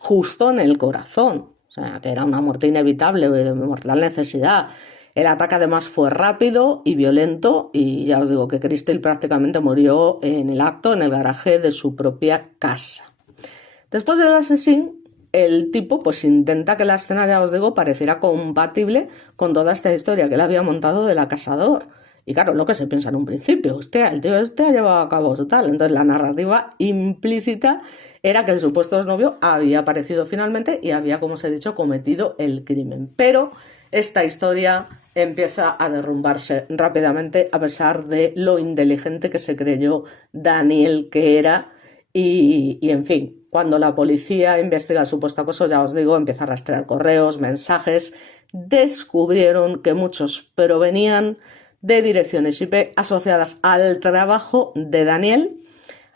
justo en el corazón. O sea, que era una muerte inevitable, de mortal necesidad. El ataque además fue rápido y violento y ya os digo que Crystal prácticamente murió en el acto en el garaje de su propia casa. Después del asesino, el tipo pues intenta que la escena, ya os digo, pareciera compatible con toda esta historia que él había montado del acosador. Y claro, lo que se piensa en un principio, hostia, el tío este ha llevado a cabo su tal. Entonces la narrativa implícita era que el supuesto exnovio había aparecido finalmente y había, como os he dicho, cometido el crimen. Pero esta historia empieza a derrumbarse rápidamente a pesar de lo inteligente que se creyó Daniel que era. Y en fin, cuando la policía investiga el supuesto acoso, ya os digo, empieza a rastrear correos, mensajes, descubrieron que muchos provenían de direcciones IP asociadas al trabajo de Daniel,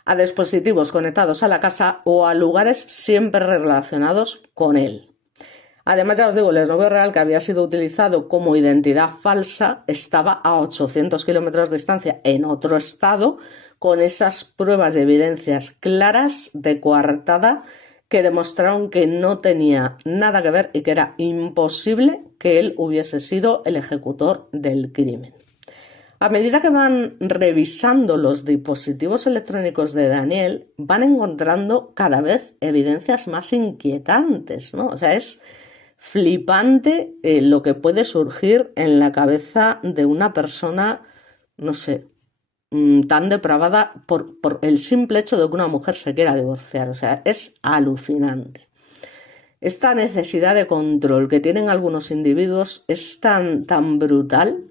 a dispositivos conectados a la casa o a lugares siempre relacionados con él. Además, ya os digo, el exnovio real, que había sido utilizado como identidad falsa, estaba a 800 kilómetros de distancia en otro estado, con esas pruebas y evidencias claras de coartada que demostraron que no tenía nada que ver y que era imposible que él hubiese sido el ejecutor del crimen. A medida que van revisando los dispositivos electrónicos de Daniel, van encontrando cada vez evidencias más inquietantes, ¿no? O sea, es flipante lo que puede surgir en la cabeza de una persona, no sé, tan depravada por el simple hecho de que una mujer se quiera divorciar. O sea, es alucinante. Esta necesidad de control que tienen algunos individuos es tan brutal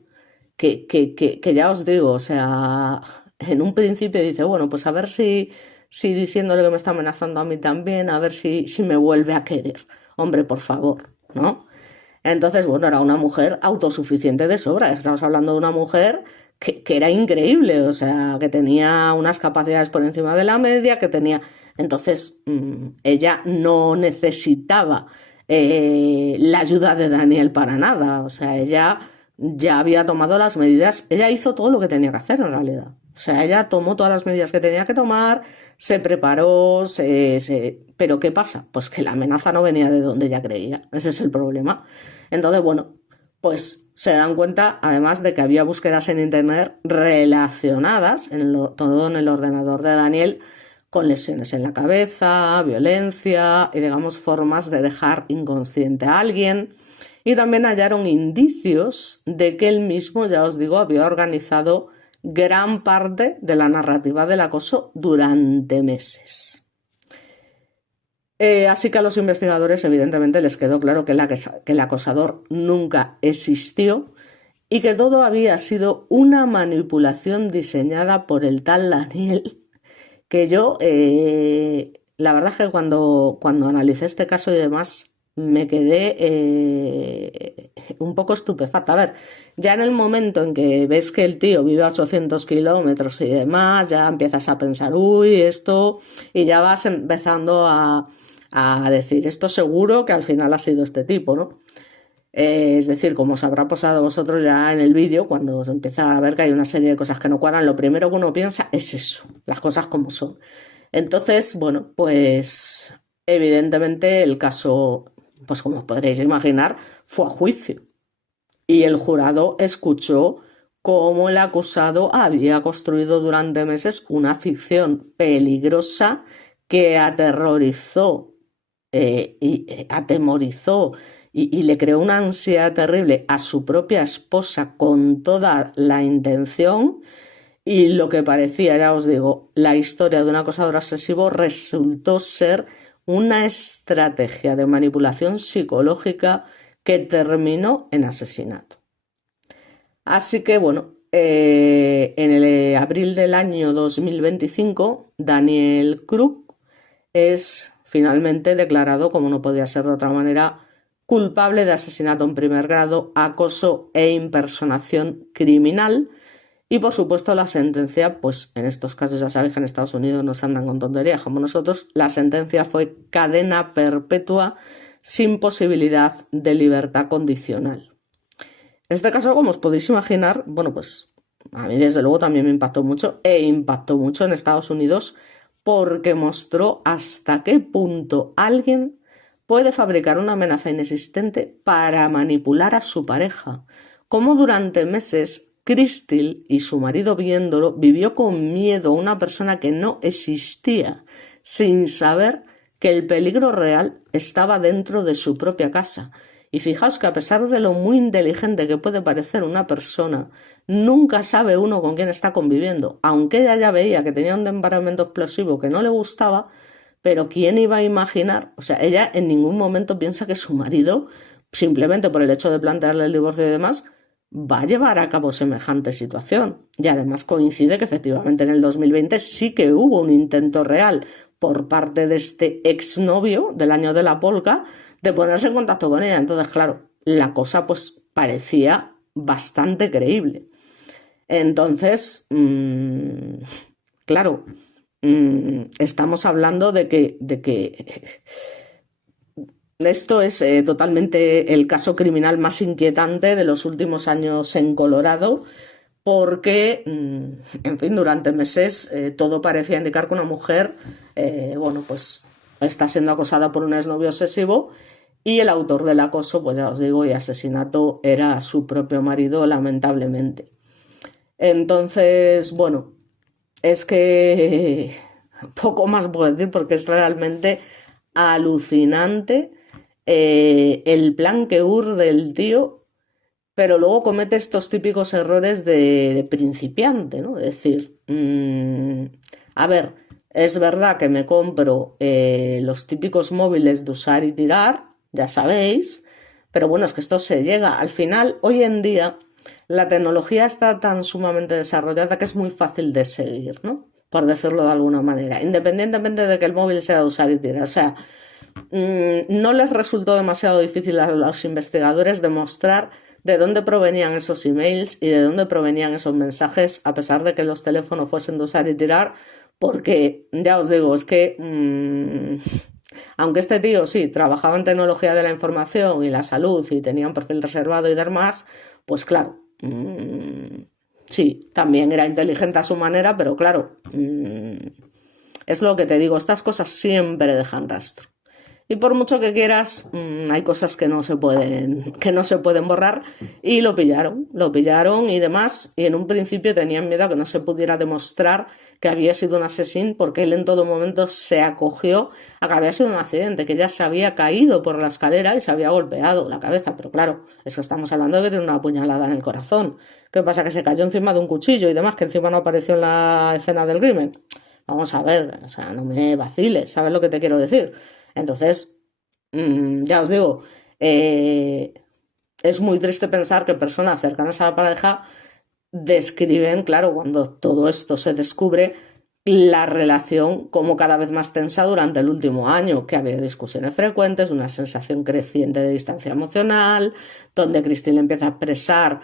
que ya os digo, o sea, en un principio dice, bueno, pues a ver si diciéndole que me está amenazando a mí también, a ver si me vuelve a querer. Hombre, por favor, ¿no? Entonces, bueno, era una mujer autosuficiente de sobra. Estamos hablando de una mujer que era increíble, o sea, que tenía unas capacidades por encima de la media, que tenía... Entonces, ella no necesitaba la ayuda de Daniel para nada. O sea, ella ya había tomado las medidas, ella hizo todo lo que tenía que hacer en realidad. O sea, ella tomó todas las medidas que tenía que tomar, se preparó, pero ¿qué pasa? Pues que la amenaza no venía de donde ella creía. Ese es el problema. Entonces, bueno, pues se dan cuenta, además, de que había búsquedas en internet relacionadas, todo en el ordenador de Daniel, con lesiones en la cabeza, violencia y, digamos, formas de dejar inconsciente a alguien. Y también hallaron indicios de que él mismo, ya os digo, había organizado gran parte de la narrativa del acoso durante meses. Así que a los investigadores, evidentemente, les quedó claro que el acosador nunca existió y que todo había sido una manipulación diseñada por el tal Daniel, que yo, la verdad es que cuando analicé este caso y demás, me quedé un poco estupefacta. A ver, ya en el momento en que ves que el tío vive a 800 kilómetros y demás, ya empiezas a pensar, uy, esto, y ya vas empezando a decir, esto seguro que al final ha sido este tipo, ¿no? Es decir, como os habrá pasado a vosotros ya en el vídeo, cuando se empieza a ver que hay una serie de cosas que no cuadran, lo primero que uno piensa es eso, las cosas como son. Entonces, bueno, pues evidentemente el caso, pues como os podréis imaginar, fue a juicio. Y el jurado escuchó cómo el acusado había construido durante meses una ficción peligrosa que aterrorizó y atemorizó y le creó una ansiedad terrible a su propia esposa con toda la intención. Y lo que parecía, ya os digo, la historia de un acosador obsesivo resultó ser una estrategia de manipulación psicológica que terminó en asesinato. Así que, bueno, en el abril del año 2025, Daniel Krug es finalmente declarado, como no podía ser de otra manera, culpable de asesinato en primer grado, acoso e impersonación criminal. Y por supuesto la sentencia, pues en estos casos ya sabéis que en Estados Unidos no se andan con tonterías como nosotros, la sentencia fue cadena perpetua sin posibilidad de libertad condicional. En este caso, como os podéis imaginar, bueno, pues a mí desde luego también me impactó mucho en Estados Unidos porque mostró hasta qué punto alguien puede fabricar una amenaza inexistente para manipular a su pareja. Cómo durante meses Crystal y su marido viéndolo vivió con miedo a una persona que no existía, sin saber que el peligro real estaba dentro de su propia casa. Y fijaos que a pesar de lo muy inteligente que puede parecer una persona, nunca sabe uno con quién está conviviendo. Aunque ella ya veía que tenía un temperamento explosivo que no le gustaba, pero ¿quién iba a imaginar? O sea, ella en ningún momento piensa que su marido, simplemente por el hecho de plantearle el divorcio y demás, va a llevar a cabo semejante situación. Y además coincide que efectivamente en el 2020 sí que hubo un intento real por parte de este exnovio del año de la polca de ponerse en contacto con ella. Entonces, claro, la cosa pues parecía bastante creíble. Entonces, claro, estamos hablando de que esto es totalmente el caso criminal más inquietante de los últimos años en Colorado, porque, en fin, durante meses todo parecía indicar que una mujer, bueno, pues está siendo acosada por un exnovio obsesivo y el autor del acoso, pues ya os digo, y asesinato era su propio marido, lamentablemente. Entonces, bueno, es que poco más puedo decir porque es realmente alucinante el plan que urde el tío, pero luego comete estos típicos errores de principiante, ¿no? Es decir, a ver, es verdad que me compro los típicos móviles de usar y tirar, ya sabéis, pero bueno, es que esto se llega. Al final, hoy en día, la tecnología está tan sumamente desarrollada que es muy fácil de seguir, ¿no? Por decirlo de alguna manera, independientemente de que el móvil sea de usar y tirar. O sea, no les resultó demasiado difícil a los investigadores demostrar de dónde provenían esos emails y de dónde provenían esos mensajes, a pesar de que los teléfonos fuesen de usar y tirar, porque ya os digo, es que aunque este tío sí trabajaba en tecnología de la información y la salud y tenía un perfil reservado y demás, pues claro, sí, también era inteligente a su manera, pero claro, es lo que te digo, estas cosas siempre dejan rastro. Y por mucho que quieras, hay cosas que no se pueden borrar. Y lo pillaron y demás. Y en un principio tenían miedo a que no se pudiera demostrar que había sido un asesino, porque él en todo momento se acogió a que había sido un accidente, que ya se había caído por la escalera y se había golpeado la cabeza. Pero claro, es que estamos hablando de que tiene una puñalada en el corazón. ¿Qué pasa? Que se cayó encima de un cuchillo y demás, que encima no apareció en la escena del crimen. Vamos a ver, o sea, no me vaciles, ¿sabes lo que te quiero decir? Entonces, ya os digo, es muy triste pensar que personas cercanas a la pareja describen, claro, cuando todo esto se descubre, la relación como cada vez más tensa durante el último año, que había discusiones frecuentes, una sensación creciente de distancia emocional, donde Cristina empieza a expresar,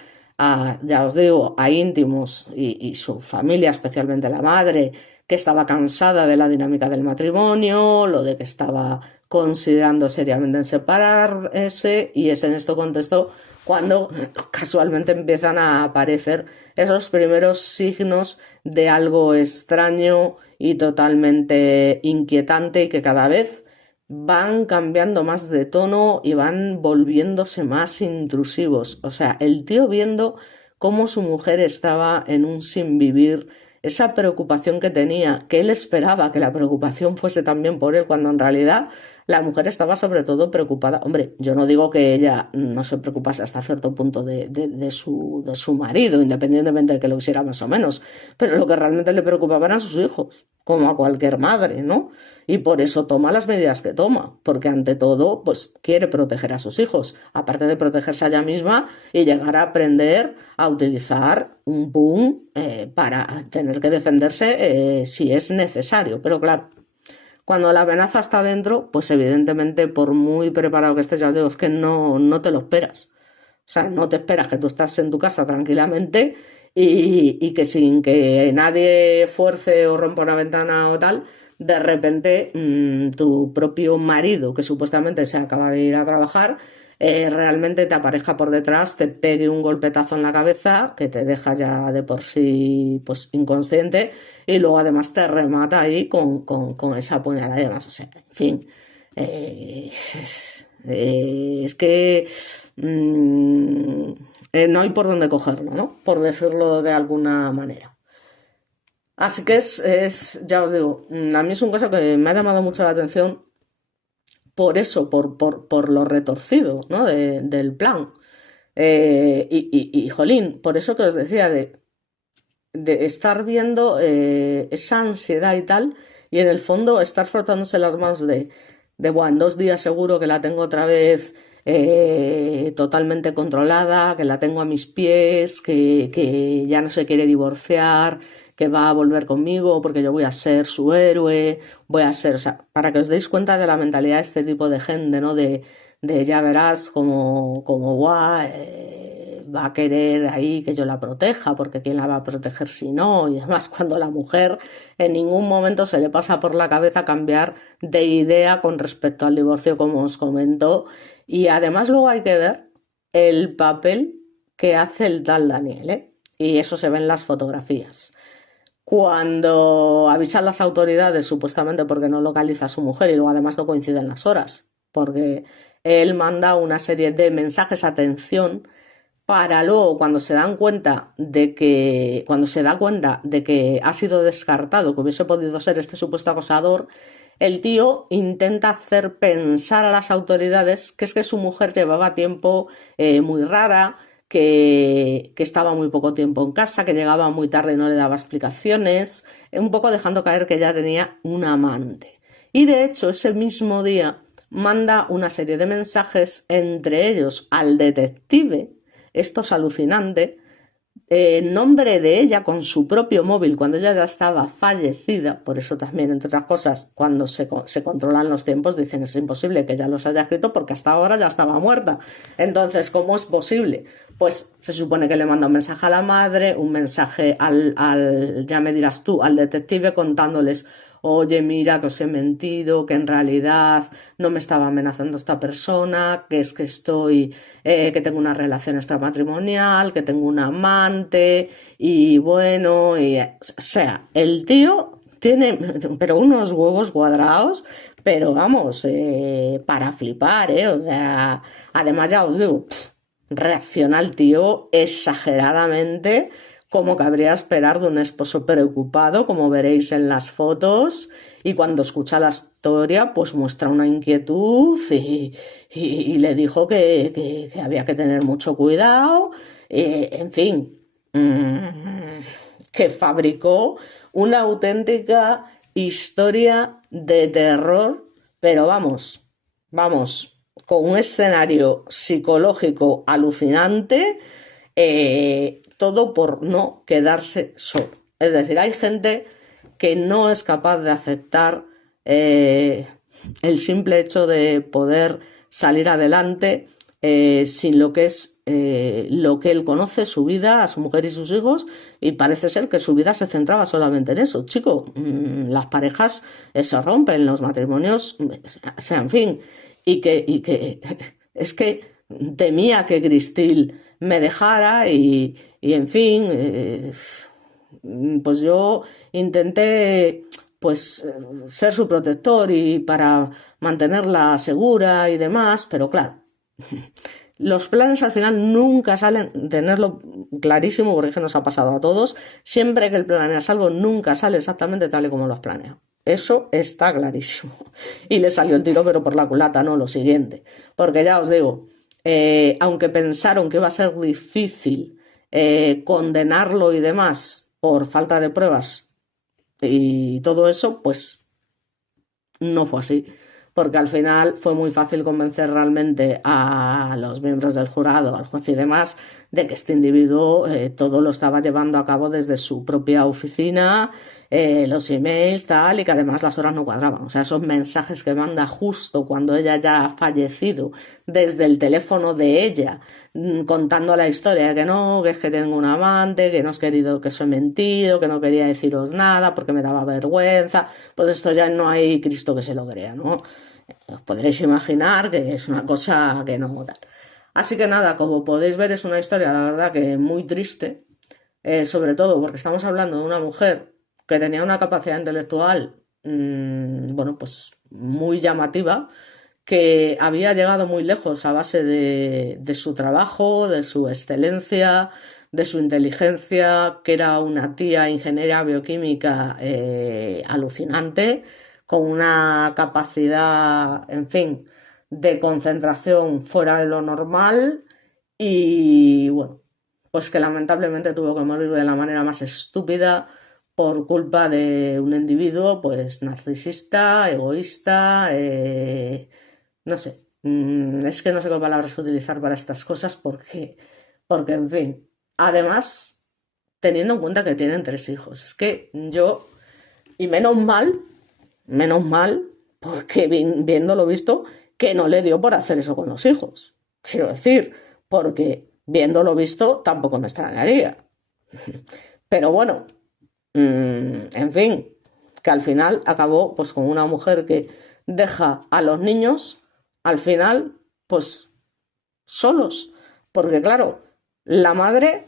ya os digo, a íntimos y su familia, especialmente la madre, que estaba cansada de la dinámica del matrimonio, lo de que estaba considerando seriamente en separarse, y es en este contexto cuando casualmente empiezan a aparecer esos primeros signos de algo extraño y totalmente inquietante y que cada vez van cambiando más de tono y van volviéndose más intrusivos. O sea, el tío viendo cómo su mujer estaba en un sin vivir, esa preocupación que tenía, que él esperaba que la preocupación fuese también por él, cuando en realidad la mujer estaba sobre todo preocupada. Hombre, yo no digo que ella no se preocupase hasta cierto punto de su marido, independientemente de que lo hiciera más o menos, pero lo que realmente le preocupaba eran sus hijos, como a cualquier madre, ¿no? Y por eso toma las medidas que toma, porque ante todo, pues quiere proteger a sus hijos, aparte de protegerse a ella misma y llegar a aprender a utilizar un boom para tener que defenderse si es necesario. Pero claro, cuando la amenaza está dentro, pues evidentemente por muy preparado que estés, ya os digo, es que no te lo esperas. O sea, no te esperas que tú estás en tu casa tranquilamente y que sin que nadie fuerce o rompa una ventana o tal, de repente tu propio marido, que supuestamente se acaba de ir a trabajar, realmente te aparezca por detrás, te pegue un golpetazo en la cabeza que te deja ya de por sí pues inconsciente y luego además te remata ahí con esa puñalada y demás. O sea, en fin, es que no hay por dónde cogerlo, ¿no? Por decirlo de alguna manera. Así que ya os digo, a mí es un caso que me ha llamado mucho la atención por eso, por lo retorcido, ¿no? Del plan. Jolín, por eso que os decía de estar viendo esa ansiedad y tal, y en el fondo estar frotándose las manos bueno, en 2 días seguro que la tengo otra vez totalmente controlada, que la tengo a mis pies, que ya no se quiere divorciar, que va a volver conmigo porque yo voy a ser su héroe, voy a ser, o sea, para que os deis cuenta de la mentalidad de este tipo de gente, ¿no? De ya verás como guau, va a querer ahí que yo la proteja, porque quién la va a proteger si no, y además cuando la mujer en ningún momento se le pasa por la cabeza cambiar de idea con respecto al divorcio, como os comento, y además luego hay que ver el papel que hace el tal Daniel, ¿eh? Y eso se ve en las fotografías. Cuando avisan las autoridades, supuestamente porque no localiza a su mujer y luego además no coinciden las horas, porque él manda una serie de mensajes a atención para luego cuando se da cuenta de que ha sido descartado, que hubiese podido ser este supuesto acosador, el tío intenta hacer pensar a las autoridades que es que su mujer llevaba tiempo muy rara, que estaba muy poco tiempo en casa, que llegaba muy tarde y no le daba explicaciones, un poco dejando caer que ya tenía un amante. Y de hecho, ese mismo día manda una serie de mensajes, entre ellos al detective, esto es alucinante, en nombre de ella con su propio móvil cuando ella ya estaba fallecida. Por eso también, entre otras cosas, cuando se controlan los tiempos dicen que es imposible que ella los haya escrito porque hasta ahora ya estaba muerta. Entonces, ¿cómo es posible? Pues se supone que le manda un mensaje a la madre, un mensaje ya me dirás tú, al detective contándoles: oye, mira que os he mentido, que en realidad no me estaba amenazando esta persona, que es que que tengo una relación extramatrimonial, que tengo un amante, y bueno, o sea, el tío tiene, pero unos huevos cuadrados, pero vamos, para flipar, o sea, además ya os digo, reacciona el tío exageradamente, como cabría esperar de un esposo preocupado, como veréis en las fotos, y cuando escucha la historia, pues muestra una inquietud y le dijo que había que tener mucho cuidado, en fin, que fabricó una auténtica historia de terror, pero vamos, con un escenario psicológico alucinante, todo por no quedarse solo. Es decir, hay gente que no es capaz de aceptar el simple hecho de poder salir adelante sin lo que es lo que él conoce, su vida, a su mujer y sus hijos, y parece ser que su vida se centraba solamente en eso. Chico, las parejas se rompen, los matrimonios, o sea, en fin, y que es que temía que Cristil me dejara y en fin, pues yo intenté pues ser su protector y para mantenerla segura y demás, pero claro, los planes al final nunca salen, tenerlo clarísimo, porque es que nos ha pasado a todos, siempre que el planeas algo nunca sale exactamente tal y como lo has planeado. Eso está clarísimo. Y le salió el tiro pero por la culata, no lo siguiente. Porque ya os digo, aunque pensaron que iba a ser difícil condenarlo y demás por falta de pruebas y todo eso, pues no fue así, porque al final fue muy fácil convencer realmente a los miembros del jurado, al juez y demás, de que este individuo todo lo estaba llevando a cabo desde su propia oficina, los emails, tal, y que además las horas no cuadraban. O sea, esos mensajes que manda justo cuando ella ya ha fallecido, desde el teléfono de ella, contando la historia de que no, que es que tengo un amante, que no has querido, que os he mentido, que no quería deciros nada porque me daba vergüenza, pues esto ya no hay Cristo que se lo crea, ¿no? Os podréis imaginar que es una cosa que no tal. Así que nada, como podéis ver, es una historia, la verdad, que muy triste, sobre todo porque estamos hablando de una mujer que tenía una capacidad intelectual, bueno, pues muy llamativa, que había llegado muy lejos a base de su trabajo, de su excelencia, de su inteligencia, que era una tía ingeniera bioquímica alucinante, con una capacidad, en fin, de concentración fuera de lo normal y bueno, pues que lamentablemente tuvo que morir de la manera más estúpida por culpa de un individuo pues narcisista, egoísta, no sé, es que no sé qué palabras utilizar para estas cosas porque en fin, además, teniendo en cuenta que tienen 3 hijos, es que yo, y menos mal, porque viéndolo visto, que no le dio por hacer eso con los hijos. Quiero decir, porque viéndolo visto tampoco me extrañaría. Pero bueno, en fin, que al final acabó pues con una mujer que deja a los niños, al final, pues solos. Porque claro, la madre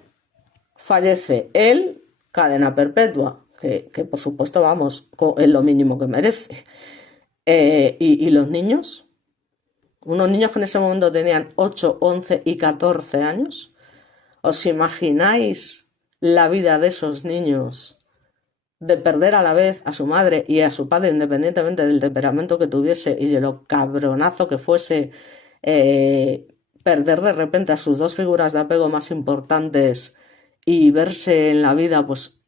fallece, él, cadena perpetua, que por supuesto, vamos, es lo mínimo que merece. Y los niños, unos niños que en ese momento tenían 8, 11 y 14 años. ¿Os imagináis la vida de esos niños? De perder a la vez a su madre y a su padre, independientemente del temperamento que tuviese y de lo cabronazo que fuese, perder de repente a sus 2 figuras de apego más importantes y verse en la vida, pues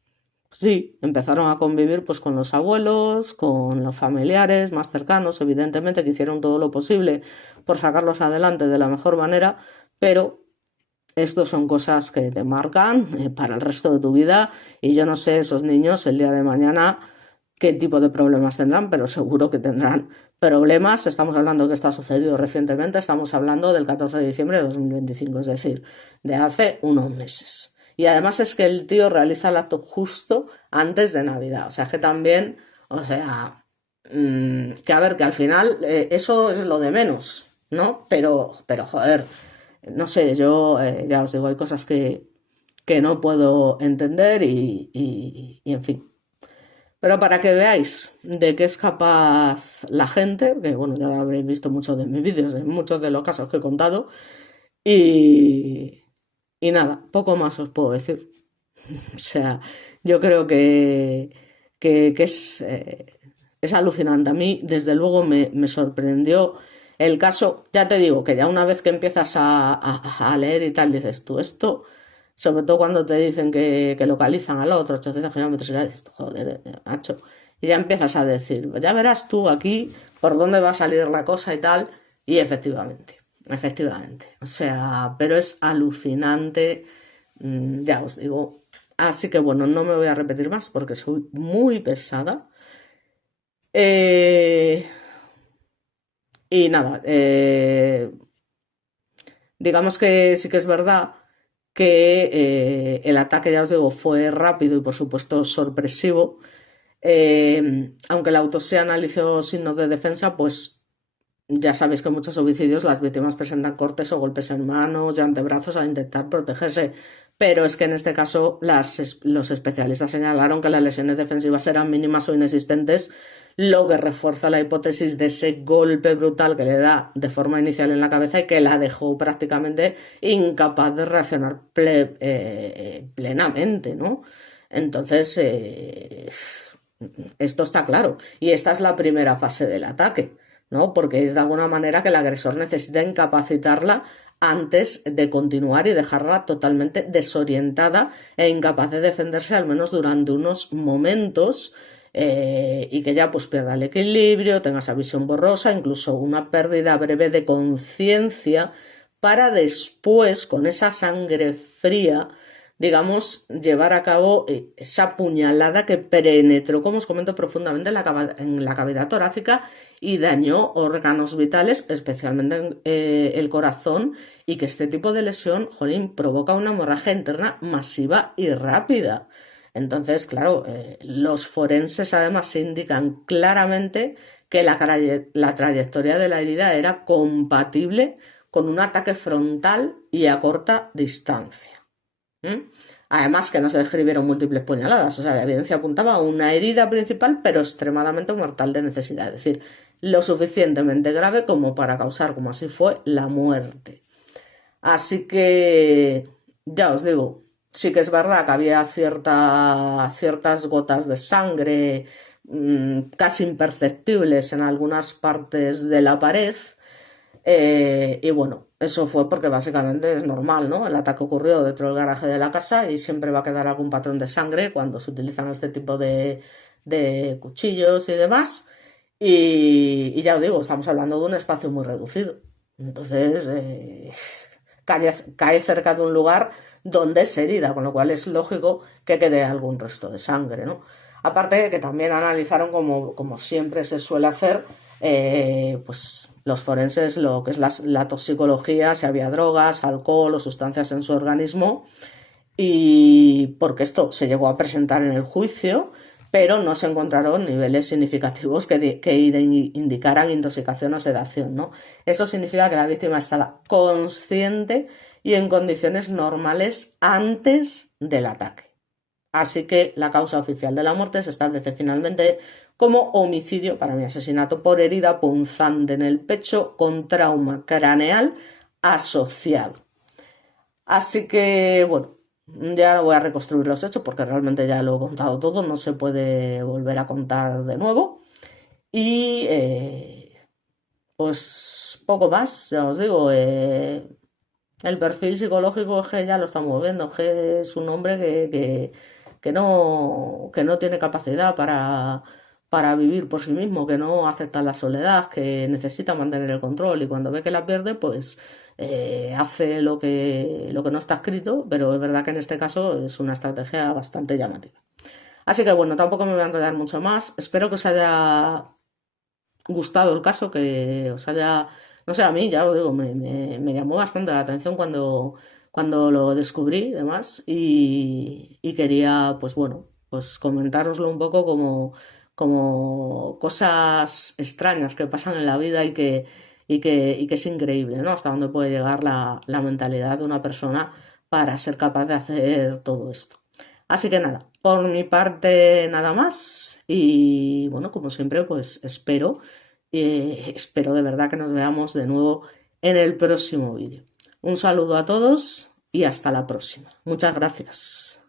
sí, empezaron a convivir pues con los abuelos, con los familiares más cercanos, evidentemente que hicieron todo lo posible por sacarlos adelante de la mejor manera, pero estos son cosas que te marcan para el resto de tu vida y yo no sé esos niños el día de mañana qué tipo de problemas tendrán, pero seguro que tendrán problemas. Estamos hablando que esto ha sucedido recientemente, estamos hablando del 14 de diciembre de 2025, es decir, de hace unos meses. Y además es que el tío realiza el acto justo antes de Navidad, o sea que también, o sea, que a ver, que al final eso es lo de menos, ¿no? Pero joder, no sé, yo ya os digo, hay cosas que no puedo entender y en fin. Pero para que veáis de qué es capaz la gente, que bueno, ya lo habréis visto muchos de mis vídeos, en muchos de los casos que he contado, y, y nada, poco más os puedo decir. O sea, yo creo que es alucinante. A mí, desde luego, me sorprendió el caso. Ya te digo que ya una vez que empiezas a leer y tal, dices tú, esto, sobre todo cuando te dicen que localizan al otro 800 kilómetros, y ya dices, joder, macho. Y ya empiezas a decir, ya verás tú aquí por dónde va a salir la cosa y tal. Y efectivamente. O sea, pero es alucinante, ya os digo. Así que bueno, no me voy a repetir más porque soy muy pesada. Eh, y nada, digamos que sí que es verdad que el ataque, ya os digo, fue rápido y por supuesto sorpresivo. Aunque la autopsia analizó signos de defensa, pues ya sabéis que en muchos homicidios las víctimas presentan cortes o golpes en manos y antebrazos al intentar protegerse, pero es que en este caso los especialistas señalaron que las lesiones defensivas eran mínimas o inexistentes, lo que refuerza la hipótesis de ese golpe brutal que le da de forma inicial en la cabeza y que la dejó prácticamente incapaz de reaccionar plenamente, ¿no? Entonces, esto está claro. Y esta es la primera fase del ataque, ¿no? Porque es de alguna manera que el agresor necesita incapacitarla antes de continuar y dejarla totalmente desorientada e incapaz de defenderse al menos durante unos momentos, y que ya pues pierda el equilibrio, tenga esa visión borrosa, incluso una pérdida breve de conciencia para después, con esa sangre fría, digamos, llevar a cabo esa puñalada que penetró, como os comento, profundamente en la cavidad torácica y dañó órganos vitales, especialmente el corazón, y que este tipo de lesión, jolín, provoca una hemorragia interna masiva y rápida. Entonces, claro, los forenses además indican claramente que la trayectoria de la herida era compatible con un ataque frontal y a corta distancia. Además que no se describieron múltiples puñaladas, o sea, la evidencia apuntaba a una herida principal pero extremadamente mortal de necesidad, es decir, lo suficientemente grave como para causar, como así fue, la muerte. Así que, ya os digo, sí que es verdad que había ciertas gotas de sangre casi imperceptibles en algunas partes de la pared. Y bueno, eso fue porque básicamente es normal, ¿no? El ataque ocurrió dentro del garaje de la casa y siempre va a quedar algún patrón de sangre cuando se utilizan este tipo de cuchillos y demás. Y ya os digo, estamos hablando de un espacio muy reducido. Entonces, cae cerca de un lugar donde es herida, con lo cual es lógico que quede algún resto de sangre, ¿no? Aparte de que también analizaron, como siempre se suele hacer, pues los forenses, lo que es la toxicología, si había drogas, alcohol o sustancias en su organismo, y porque esto se llegó a presentar en el juicio, pero no se encontraron niveles significativos que indicaran intoxicación o sedación, ¿no? Eso significa que la víctima estaba consciente y en condiciones normales antes del ataque. Así que la causa oficial de la muerte se establece finalmente como homicidio, para mi asesinato por herida punzante en el pecho con trauma craneal asociado. Así que, bueno, ya no voy a reconstruir los hechos porque realmente ya lo he contado todo, no se puede volver a contar de nuevo. Y pues poco más, ya os digo, el perfil psicológico es que ya lo estamos viendo, que es un hombre que no tiene capacidad para vivir por sí mismo, que no acepta la soledad, que necesita mantener el control y cuando ve que la pierde, pues hace lo que no está escrito, pero es verdad que en este caso es una estrategia bastante llamativa. Así que bueno, tampoco me voy a enredar mucho más. Espero que os haya gustado el caso, que os haya, no sé, a mí ya os digo, me llamó bastante la atención cuando lo descubrí y demás y quería, pues bueno, pues comentároslo un poco como cosas extrañas que pasan en la vida y que es increíble, ¿no? Hasta dónde puede llegar la mentalidad de una persona para ser capaz de hacer todo esto. Así que nada, por mi parte nada más y bueno, como siempre, pues espero de verdad que nos veamos de nuevo en el próximo vídeo. Un saludo a todos y hasta la próxima. Muchas gracias.